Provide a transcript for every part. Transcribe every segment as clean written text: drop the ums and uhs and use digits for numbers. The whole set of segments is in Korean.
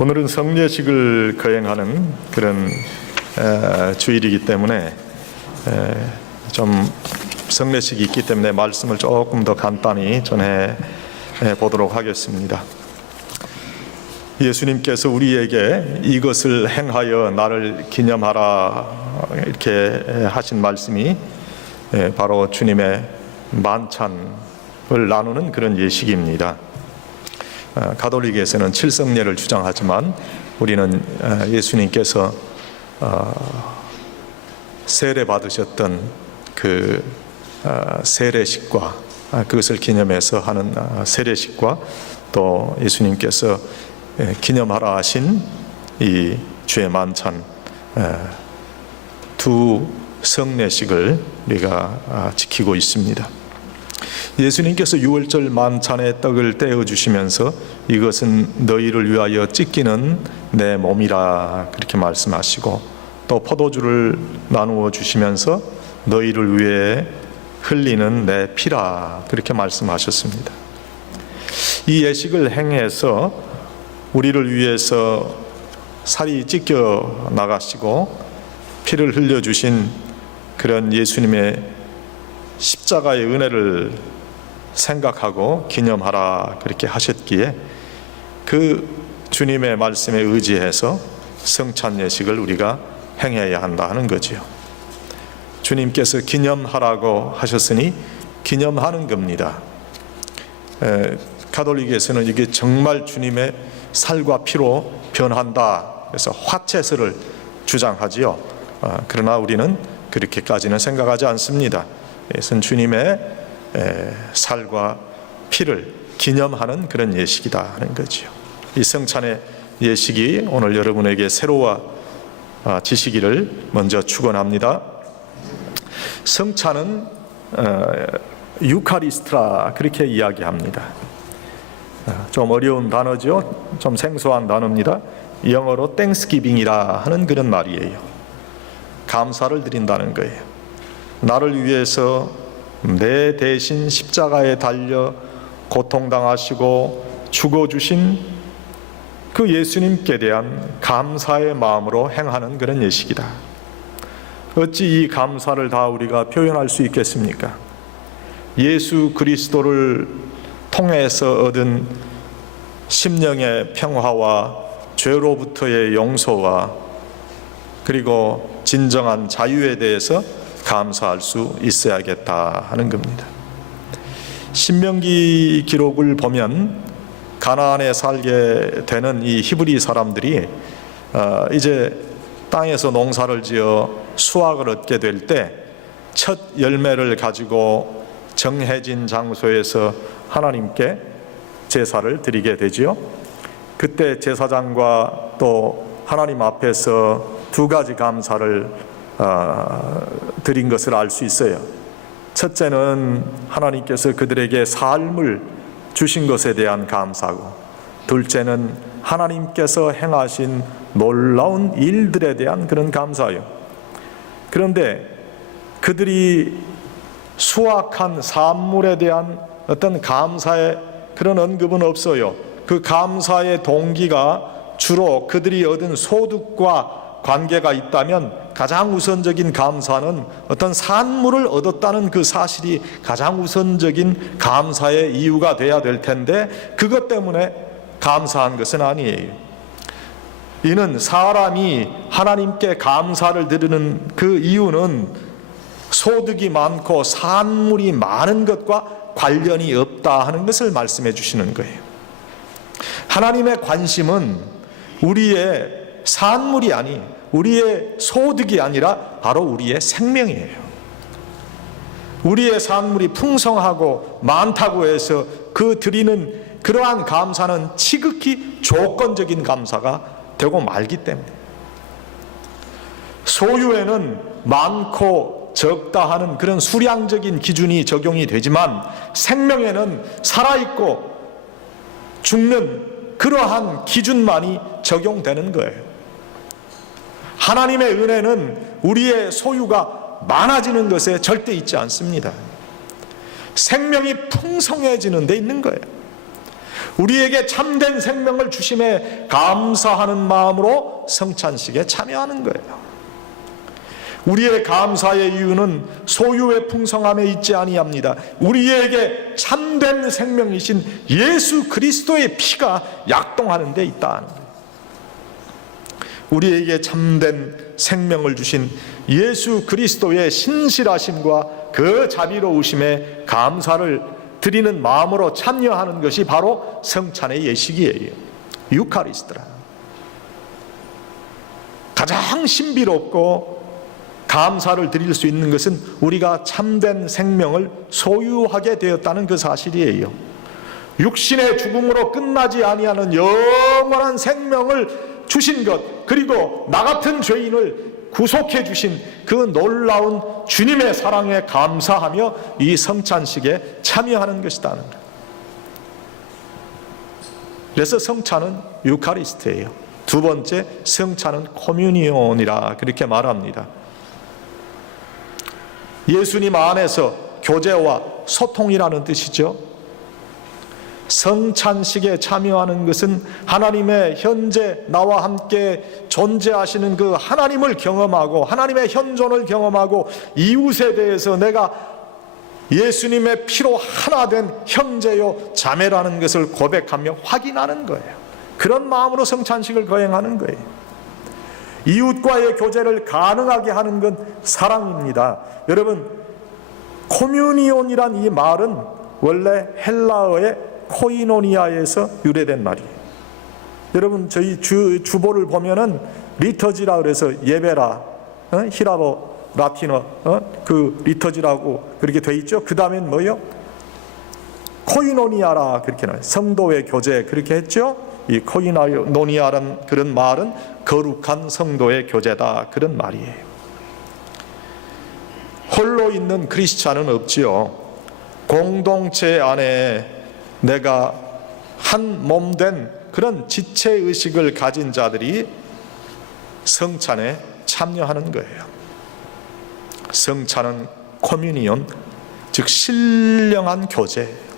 오늘은 성례식을 거행하는 그런 주일이기 때문에 좀 성례식이 있기 때문에 말씀을 조금 더 간단히 전해 보도록 하겠습니다. 예수님께서 우리에게 이것을 행하여 나를 기념하라 이렇게 하신 말씀이 바로 주님의 만찬을 나누는 그런 예식입니다. 가톨릭에서는 칠성례를 주장하지만 우리는 예수님께서 세례 받으셨던 그 세례식과 그것을 기념해서 하는 세례식과 또 예수님께서 기념하라 하신 이 주의 만찬 두 성례식을 우리가 지키고 있습니다. 예수님께서 유월절 만찬의 떡을 떼어 주시면서 이것은 너희를 위하여 찢기는 내 몸이라 그렇게 말씀하시고, 또 포도주를 나누어 주시면서 너희를 위해 흘리는 내 피라 그렇게 말씀하셨습니다. 이 예식을 행해서 우리를 위해서 살이 찢겨 나가시고 피를 흘려 주신 그런 예수님의 십자가의 은혜를 생각하고 기념하라 그렇게 하셨기에 그 주님의 말씀에 의지해서 성찬 예식을 우리가 행해야 한다 하는 거지요. 주님께서 기념하라고 하셨으니 기념하는 겁니다. 가톨릭에서는 이게 정말 주님의 살과 피로 변한다 그래서 화채설을 주장하지요. 그러나 우리는 그렇게까지는 생각하지 않습니다. 이것은 주님의 살과 피를 기념하는 그런 예식이다 하는 거지요. 이 성찬의 예식이 오늘 여러분에게 새로워지시기를 먼저 축원합니다. 성찬은 유카리스트라 그렇게 이야기합니다. 좀 어려운 단어죠. 좀 생소한 단어입니다. 영어로 땡스기빙이라 하는 그런 말이에요. 감사를 드린다는 거예요. 나를 위해서 내 대신 십자가에 달려 고통당하시고 죽어주신 그 예수님께 대한 감사의 마음으로 행하는 그런 예식이다. 어찌 이 감사를 다 우리가 표현할 수 있겠습니까? 예수 그리스도를 통해서 얻은 심령의 평화와 죄로부터의 용서와 그리고 진정한 자유에 대해서 감사할 수 있어야겠다 하는 겁니다. 신명기 기록을 보면 가나안에 살게 되는 이 히브리 사람들이 이제 땅에서 농사를 지어 수확을 얻게 될 때 첫 열매를 가지고 정해진 장소에서 하나님께 제사를 드리게 되지요. 그때 제사장과 또 하나님 앞에서 두 가지 감사를 드린 것을 알 수 있어요. 첫째는 하나님께서 그들에게 삶을 주신 것에 대한 감사고, 둘째는 하나님께서 행하신 놀라운 일들에 대한 그런 감사예요. 그런데 그들이 수확한 산물에 대한 어떤 감사의 그런 언급은 없어요. 그 감사의 동기가 주로 그들이 얻은 소득과 관계가 있다면 가장 우선적인 감사는 어떤 산물을 얻었다는 그 사실이 가장 우선적인 감사의 이유가 돼야 될 텐데 그것 때문에 감사한 것은 아니에요. 이는 사람이 하나님께 감사를 드리는 그 이유는 소득이 많고 산물이 많은 것과 관련이 없다 하는 것을 말씀해 주시는 거예요. 하나님의 관심은 우리의 산물이 아닌 우리의 소득이 아니라 바로 우리의 생명이에요. 우리의 산물이 풍성하고 많다고 해서 그 드리는 그러한 감사는 지극히 조건적인 감사가 되고 말기 때문에, 소유에는 많고 적다 하는 그런 수량적인 기준이 적용이 되지만 생명에는 살아있고 죽는 그러한 기준만이 적용되는 거예요. 하나님의 은혜는 우리의 소유가 많아지는 것에 절대 있지 않습니다. 생명이 풍성해지는 데 있는 거예요. 우리에게 참된 생명을 주심에 감사하는 마음으로 성찬식에 참여하는 거예요. 우리의 감사의 이유는 소유의 풍성함에 있지 아니합니다. 우리에게 참된 생명이신 예수 그리스도의 피가 약동하는 데 있다는 거예요. 우리에게 참된 생명을 주신 예수 그리스도의 신실하심과 그 자비로우심에 감사를 드리는 마음으로 참여하는 것이 바로 성찬의 예식이에요. 유카리스트라. 가장 신비롭고 감사를 드릴 수 있는 것은 우리가 참된 생명을 소유하게 되었다는 그 사실이에요. 육신의 죽음으로 끝나지 아니하는 영원한 생명을 주신 것, 그리고 나 같은 죄인을 구속해 주신 그 놀라운 주님의 사랑에 감사하며 이 성찬식에 참여하는 것이다는 거예요. 그래서 성찬은 유카리스트예요. 두 번째, 성찬은 코뮤니온이라 그렇게 말합니다. 예수님 안에서 교제와 소통이라는 뜻이죠. 성찬식에 참여하는 것은 하나님의 현재 나와 함께 존재하시는 그 하나님을 경험하고 하나님의 현존을 경험하고 이웃에 대해서 내가 예수님의 피로 하나 된 형제요 자매라는 것을 고백하며 확인하는 거예요. 그런 마음으로 성찬식을 거행하는 거예요. 이웃과의 교제를 가능하게 하는 건 사랑입니다. 여러분, 코뮤니온이란 이 말은 원래 헬라어의 코이노니아에서 유래된 말이에요. 여러분, 저희 주보를 보면은 리터지라 그래서 예배라, 히라보 라틴어 그 리터지라고 그렇게 돼 있죠. 그 다음엔 뭐요? 코이노니아라 그렇게 나와요. 성도의 교제 그렇게 했죠. 이 코이노니아라는 그런 말은 거룩한 성도의 교제다 그런 말이에요. 홀로 있는 크리스찬은 없지요. 공동체 안에 내가 한 몸 된 그런 지체의식을 가진 자들이 성찬에 참여하는 거예요. 성찬은 코뮤니온, 즉 신령한 교제예요.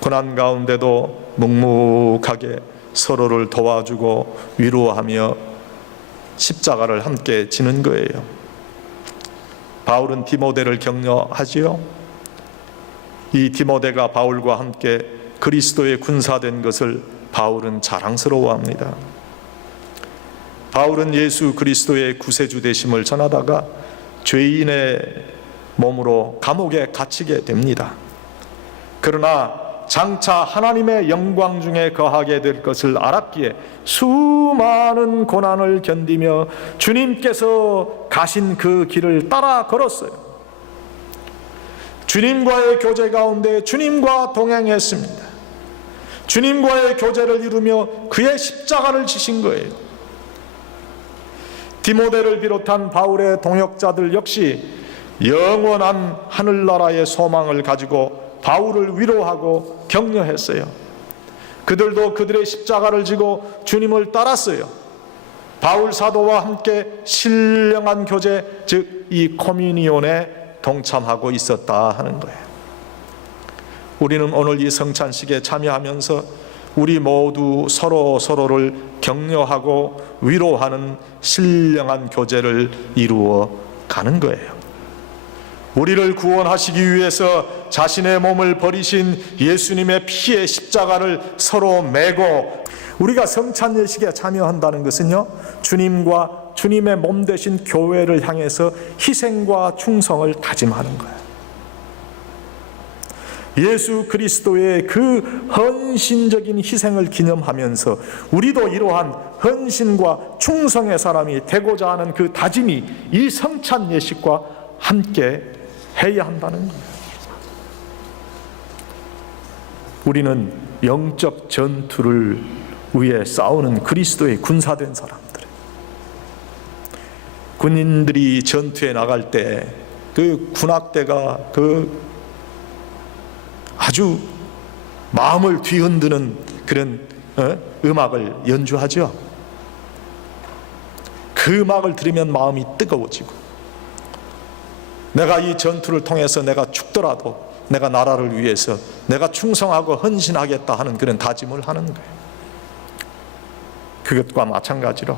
고난 가운데도 묵묵하게 서로를 도와주고 위로하며 십자가를 함께 지는 거예요. 바울은 디모데를 격려하지요. 이 디모데가 바울과 함께 그리스도의 군사된 것을 바울은 자랑스러워합니다. 바울은 예수 그리스도의 구세주 되심을 전하다가 죄인의 몸으로 감옥에 갇히게 됩니다. 그러나 장차 하나님의 영광 중에 거하게 될 것을 알았기에 수많은 고난을 견디며 주님께서 가신 그 길을 따라 걸었어요. 주님과의 교제 가운데 주님과 동행했습니다. 주님과의 교제를 이루며 그의 십자가를 지신 거예요. 디모데를 비롯한 바울의 동역자들 역시 영원한 하늘나라의 소망을 가지고 바울을 위로하고 격려했어요. 그들도 그들의 십자가를 지고 주님을 따랐어요. 바울 사도와 함께 신령한 교제, 즉 이 코뮤니온에 동참하고 있었다 하는 거예요. 우리는 오늘 이 성찬식에 참여하면서 우리 모두 서로를 격려하고 위로하는 신령한 교제를 이루어 가는 거예요. 우리를 구원하시기 위해서 자신의 몸을 버리신 예수님의 피의 십자가를 서로 메고, 우리가 성찬 예식에 참여한다는 것은요, 주님과 주님의 몸 되신 교회를 향해서 희생과 충성을 다짐하는 거예요. 예수 그리스도의 그 헌신적인 희생을 기념하면서 우리도 이러한 헌신과 충성의 사람이 되고자 하는 그 다짐이 이 성찬 예식과 함께 해야 한다는 거예요. 우리는 영적 전투를 위해 싸우는 그리스도의 군사된 사람들. 군인들이 전투에 나갈 때 그 군악대가 그 아주 마음을 뒤흔드는 그런 음악을 연주하죠. 그 음악을 들으면 마음이 뜨거워지고, 내가 이 전투를 통해서 내가 죽더라도 내가 나라를 위해서 내가 충성하고 헌신하겠다 하는 그런 다짐을 하는 거예요. 그것과 마찬가지로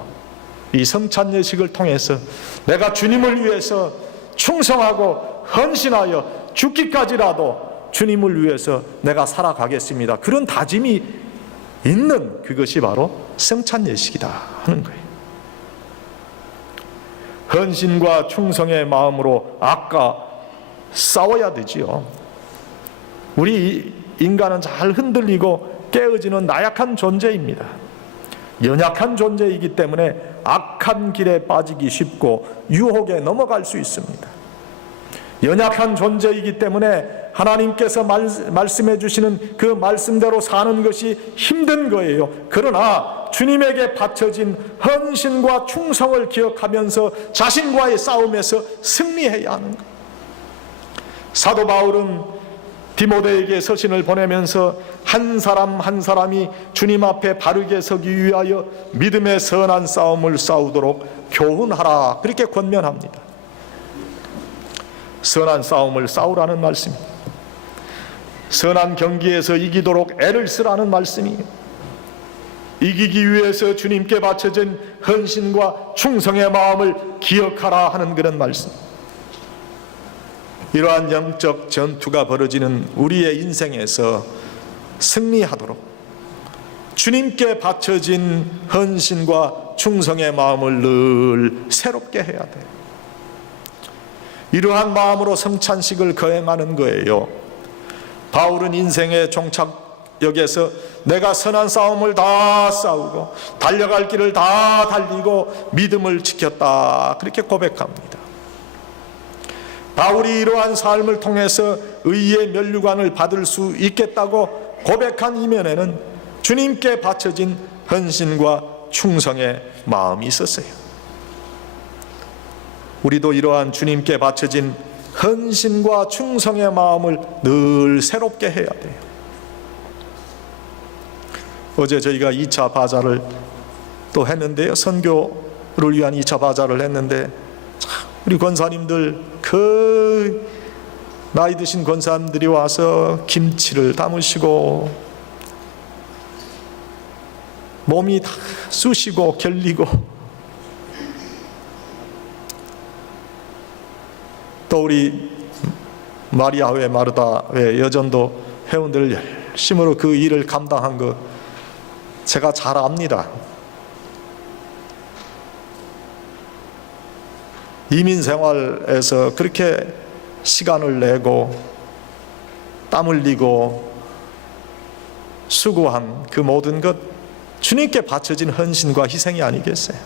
이 성찬 예식을 통해서 내가 주님을 위해서 충성하고 헌신하여 죽기까지라도 주님을 위해서 내가 살아가겠습니다, 그런 다짐이 있는 그것이 바로 성찬 예식이다 하는 거예요. 헌신과 충성의 마음으로 아까 싸워야 되지요. 우리 인간은 잘 흔들리고 깨어지는 나약한 존재입니다. 연약한 존재이기 때문에 악한 길에 빠지기 쉽고 유혹에 넘어갈 수 있습니다. 연약한 존재이기 때문에 하나님께서 말씀해 주시는 그 말씀대로 사는 것이 힘든 거예요. 그러나 주님에게 바쳐진 헌신과 충성을 기억하면서 자신과의 싸움에서 승리해야 하는 거예요. 사도 바울은 디모데에게 서신을 보내면서 한 사람 한 사람이 주님 앞에 바르게 서기 위하여 믿음의 선한 싸움을 싸우도록 교훈하라, 그렇게 권면합니다. 선한 싸움을 싸우라는 말씀입니다. 선한 경기에서 이기도록 애를 쓰라는 말씀이에요. 이기기 위해서 주님께 바쳐진 헌신과 충성의 마음을 기억하라 하는 그런 말씀. 이러한 영적 전투가 벌어지는 우리의 인생에서 승리하도록 주님께 바쳐진 헌신과 충성의 마음을 늘 새롭게 해야 돼요. 이러한 마음으로 성찬식을 거행하는 거예요. 바울은 인생의 종착역에서 내가 선한 싸움을 다 싸우고 달려갈 길을 다 달리고 믿음을 지켰다, 그렇게 고백합니다. 바울이 이러한 삶을 통해서 의의 면류관을 받을 수 있겠다고 고백한 이면에는 주님께 바쳐진 헌신과 충성의 마음이 있었어요. 우리도 이러한 주님께 바쳐진 헌신과 충성의 마음을 늘 새롭게 해야 돼요. 어제 저희가 2차 바자를 또 했는데요, 선교를 위한 2차 바자를 했는데 우리 권사님들, 그 나이 드신 권사님들이 와서 김치를 담으시고 몸이 다 쑤시고 결리고, 또 우리 마리아회 마르다회 여전도 회원들 열심으로 그 일을 감당한 거 제가 잘 압니다. 이민 생활에서 그렇게 시간을 내고 땀 흘리고 수고한 그 모든 것, 주님께 바쳐진 헌신과 희생이 아니겠어요?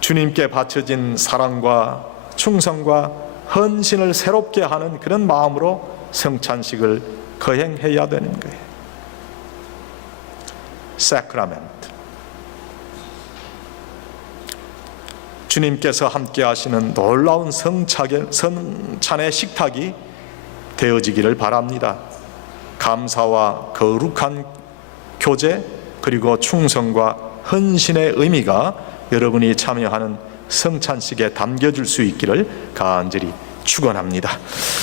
주님께 바쳐진 사랑과 충성과 헌신을 새롭게 하는 그런 마음으로 성찬식을 거행해야 되는 거예요. 사크라멘트, 주님께서 함께 하시는 놀라운 성찬의 식탁이 되어지기를 바랍니다. 감사와 거룩한 교제, 그리고 충성과 헌신의 의미가 여러분이 참여하는 성찬식에 담겨질 수 있기를 간절히 축원합니다.